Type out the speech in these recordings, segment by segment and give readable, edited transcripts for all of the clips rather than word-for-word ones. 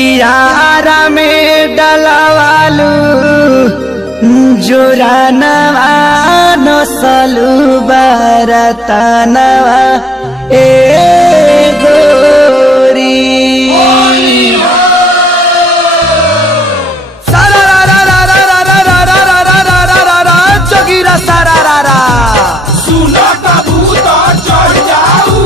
कियारा में डलवालू जोरानवा नसलू बरतनवा ए गोरी जोगिरा सारा सुना कबूतर चढ़ जाऊ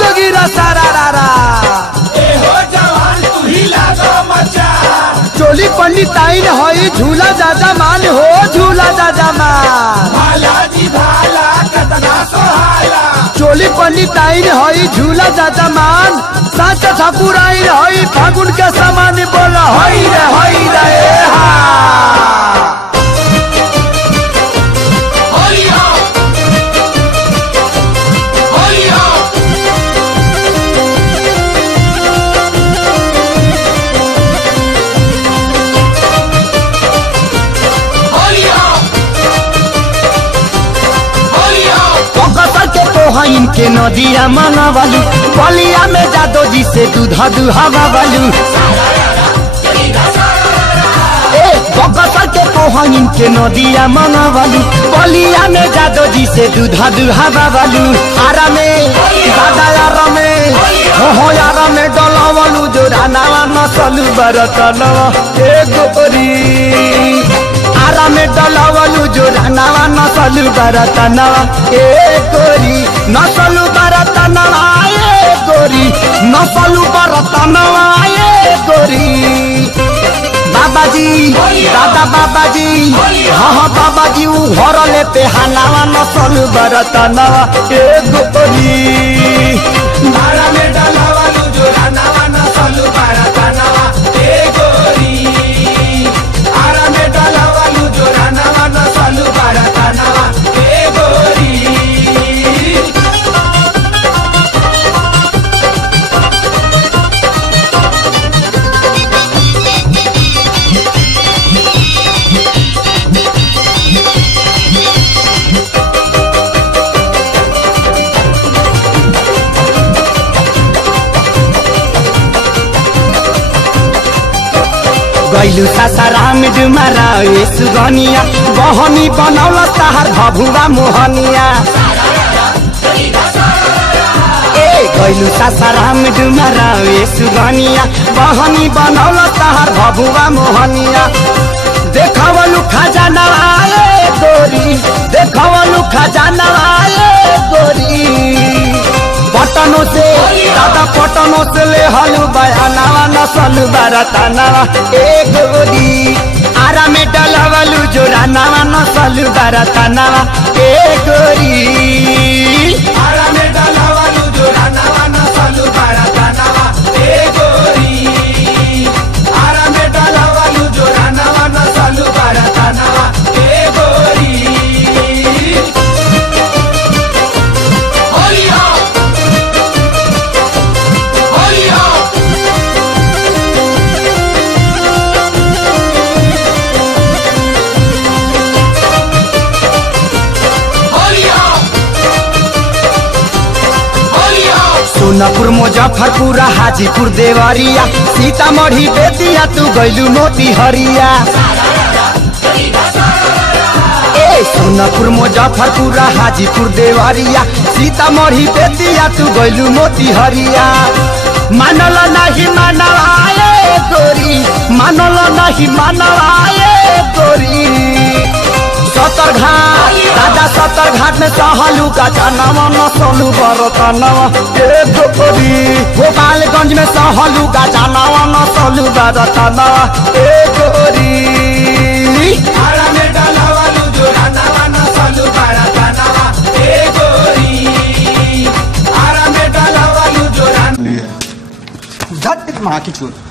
जोगिरा सारा एहो जवान तू ही लागो मचा चोली पंडित ताइन होई झूला दादा मान हो झूला दादा मान भाला जी भाला कतना सोहाला चोली पंडित ताइन होई झूला दादा मान साचा ठाकुर आइन होई फागुन के समान बोला होई रे हा होइया होइया होइया होइया पकड़ के तोहन के नदिया मंगवालू बलिया में जादो जी से दूध दुहावालू पकड़ के तोहन के नदिया मंगवालू बलिया में जादो जी से दूध दुहावालू आरा में दादा यारा में हो यारा में डलवालू जो रानावा नसलू बरतनवा ए गोरी आरा में डलवालू जो रानावा नसलू बरतनवा ए गोरी नसलू बरतनवा ए गोरी नसलू बरतनवा ए गोरी बाबाजी दादा बाबाजी हाँ बाबाजी उ घर लेते हनावा नसलू बरतनवा ए गोरी भाला में डलवालू जो रानावा नसलू बरतनवा ए गोरी आरा में डलवालू जो रानावा नसलू बरतनवा ए गोरी गैलू सासाराम डुमारा ए सुगनिया बहनी बनौल तहार भभुआ मोहनिया ए गैलू सासाराम डुमारा ए सुगनिया बहनी बनौल तहार भभुआ मोहनिया देखवलू खजाना आए गोरी देखवलू खजाना आए गोरी पटनों से दादा पटनों से ले हलू बयानावा नसलू बरतनवा ए गोरी आरा में डलवलू जो रानावा नसलू बरतनवा ए गोरी आरा में डलवालू जो रानावा नसलू बरतनवा ए गोरी आरा में डलवालू जो रानावा नसलू बरतनवा ए गोरी होइया होइया होइया होइया सोनपुर मुजफ्फरपुर हाजीपुर देवरिया सीतामढ़ी बेतिया तू गैलू मोती हरिया ए सोनपुर मुजफ्फरपुर हाजीपुर देवरिया सीतामढ़ी बेतिया तू गैलू मोती हरिया मानल नहीं मानवाए गोरी मानल नहीं मानवाए गोरी सतर घाट दादा सतर घाट में सहलू का जानवा नसलू बरतनवा ए गोरी गोपालगंज में सहलू का जानवा नसलू बरतनवा ए गोरी आरा में डलवालू जो रानावा नसलू बरतनवा ए गोरी आरा में डलवालू जो रान धट माँ की चोट